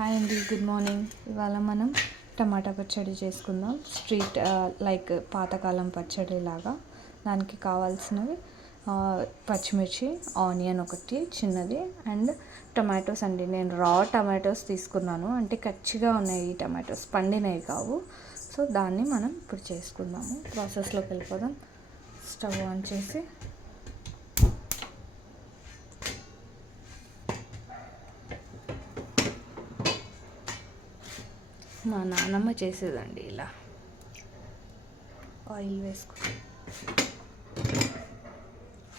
Hi అండి, good morning. ఇవాళ మనం టమాటా పచ్చడి చేసుకుందాం. లైక్ పాతకాలం పచ్చడి లాగా. దానికి కావాల్సినవి పచ్చిమిర్చి, ఆనియన్ ఒకటి చిన్నది అండ్ టమాటోస్ అండి. నేను రా టమాటోస్ తీసుకున్నాను, అంటే కచ్చిగా ఉన్నాయి ఈ టమాటోస్, పండినవి కావు. సో దాన్ని మనం ఇప్పుడు చేసుకుందాము. ప్రాసెస్లోకి వెళ్ళిపోదాం. స్టవ్ ఆన్ చేసి మా నాన్నమ్మ చేసేదండి ఇలా. ఆయిల్ వేసుకో,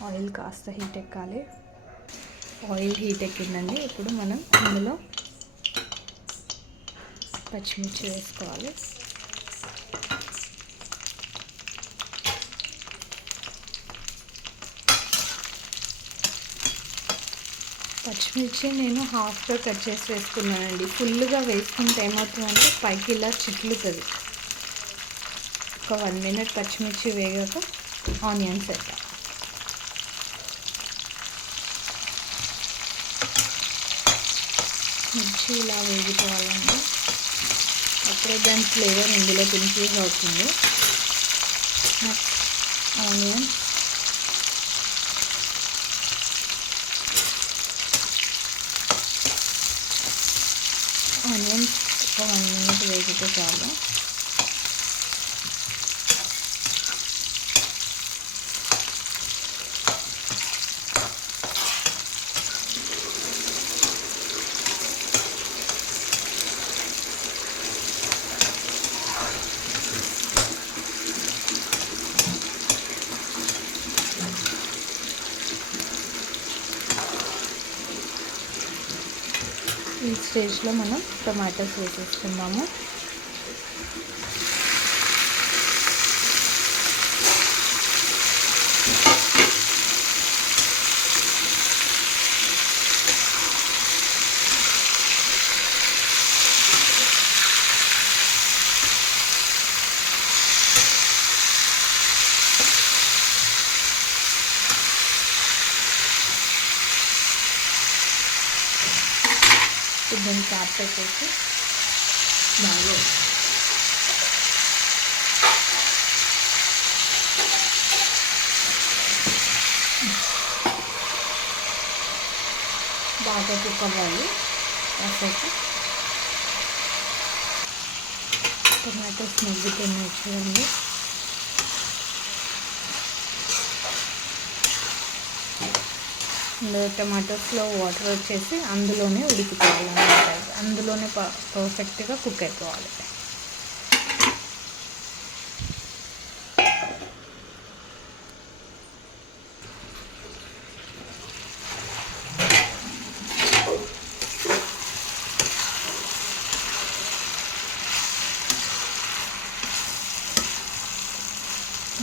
ఆయిల్ కాస్త హీట్ ఎక్కాలి. ఆయిల్ హీట్ ఎక్కిందండి. ఇప్పుడు మనం ఇందులో పచ్చిమిర్చి వేసుకోవాలి. పచ్చిమిర్చి నేను హాఫ్గా కట్ చేసి వేసుకున్నానండి. ఫుల్గా వేసుకుంటే ఏమవుతుందంటే పైకి ఇలా చిట్లుతుంది. ఒక 1 minute పచ్చిమిర్చి వేగాక ఆనియన్స్ వేద్దాం. మిర్చి ఇలా వేగిపోవాలండి. అప్పుడే దాని ఫ్లేవర్ ఇందులో ఇన్ఫ్యూజ్ అవుతుంది. నెక్స్ట్ ఆనియన్స్, ఒక 1 minute వేగితే చాలు. ఈ స్టేజ్లో మనం టమాటోస్ వేసేసుకుందాము. దీన్ని క్యాప్ పెట్టేసి బాగా కుక్ అవ్వాలి. కాసేపు టమాటోస్ మగ్గుతున్నాయి చూడండి. టమాటోస్లో వాటర్ వచ్చేసి అందులోనే ఉడికిపోవాలన్నమాట. అందులోనే పర్ఫెక్ట్గా కుక్ అయిపోవాలి.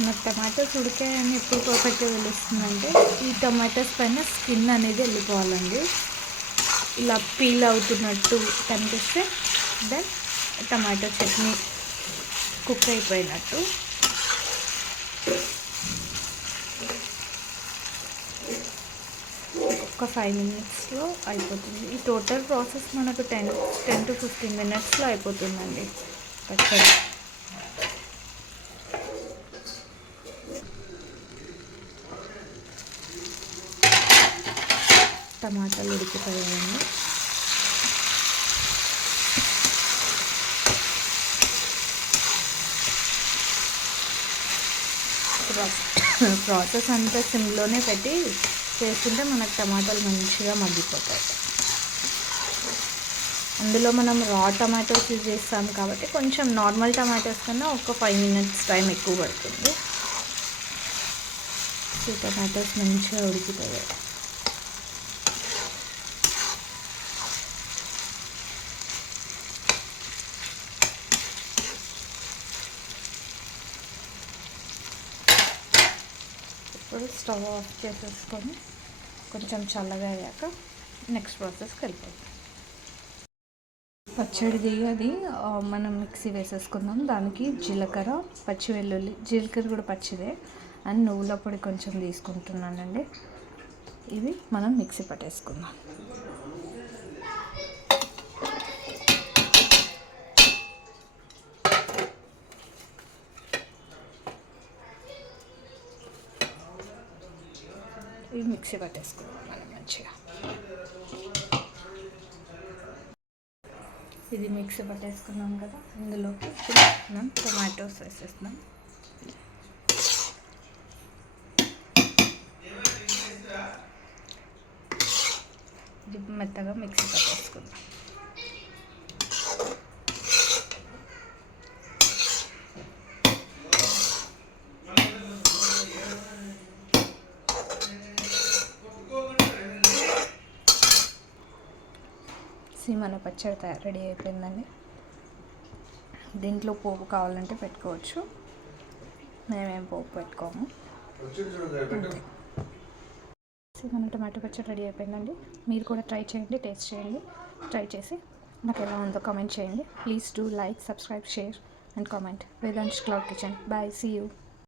నాకు టమాటోస్ ఉడికాయని ఎప్పుడు పర్ఫెక్ట్గా తెలుస్తుందంటే ఈ టమాటోస్ పైన స్కిన్ అనేది వెళ్ళిపోవాలండి. ఇలా పీల్ అవుతున్నట్టు కనిపిస్తే దెన్ టమాటో చట్నీ కుక్ అయిపోయినట్టు. ఒక 5 minutesలో అయిపోతుంది. ఈ టోటల్ ప్రాసెస్ మనకు 10 to 15 minutesలో అయిపోతుందండి పచ్చడి. టమాటాలు ఉడికిపోయాయండి. ప్రాసెస్ అంతా సిమ్లోనే పెట్టి చేసుకుంటే మనకు టమాటాలు మంచిగా మగ్గిపోతాయి. అందులో మనం రా టమాటోస్ యూజ్ చేస్తాం కాబట్టి కొంచెం నార్మల్ టమాటోస్ కన్నా ఒక 5 minutes టైం ఎక్కువ పడుతుంది. ఈ టమాటోస్ మంచిగా ఉడికిపోయాయి. ఇప్పుడు స్టవ్ ఆఫ్ చేసేసుకొని కొంచెం చల్లగా అయ్యాక నెక్స్ట్ ప్రాసెస్కి వెళ్ళిపోతాం. పచ్చడిది అది మనం మిక్సీ వేసేసుకుందాం. దానికి జీలకర్ర, పచ్చి వెల్లుల్లి, జీలకర్ర కూడా పచ్చిదే, అండ్ నువ్వుల పొడి కొంచెం తీసుకుంటున్నానండి. ఇవి మనం మిక్సీ పట్టేసుకుందాం. ఇవి మిక్సీ పట్టేసుకుందాం మనం మంచిగా. ఇది మిక్సీ పట్టేసుకున్నాం కదా, ఇందులోకి మనం టొమాటోస్ వేసేస్తున్నాం. ఇది మెత్తగా మిక్సీ పట్టేసుకుందాం. మన పచ్చడి రెడీ అయిపోయిందండి. దీంట్లో పోపు కావాలంటే పెట్టుకోవచ్చు, మేమేం పోపు పెట్టుకోము. మన టమాటో పచ్చడి రెడీ అయిపోయిందండి. మీరు కూడా ట్రై చేయండి, టేస్ట్ చేయండి. ట్రై చేసి నాకు ఎలా ఉందో కామెంట్ చేయండి. Please do like, subscribe, share and comment. Vedansh cloud kitchen. Bye, see you.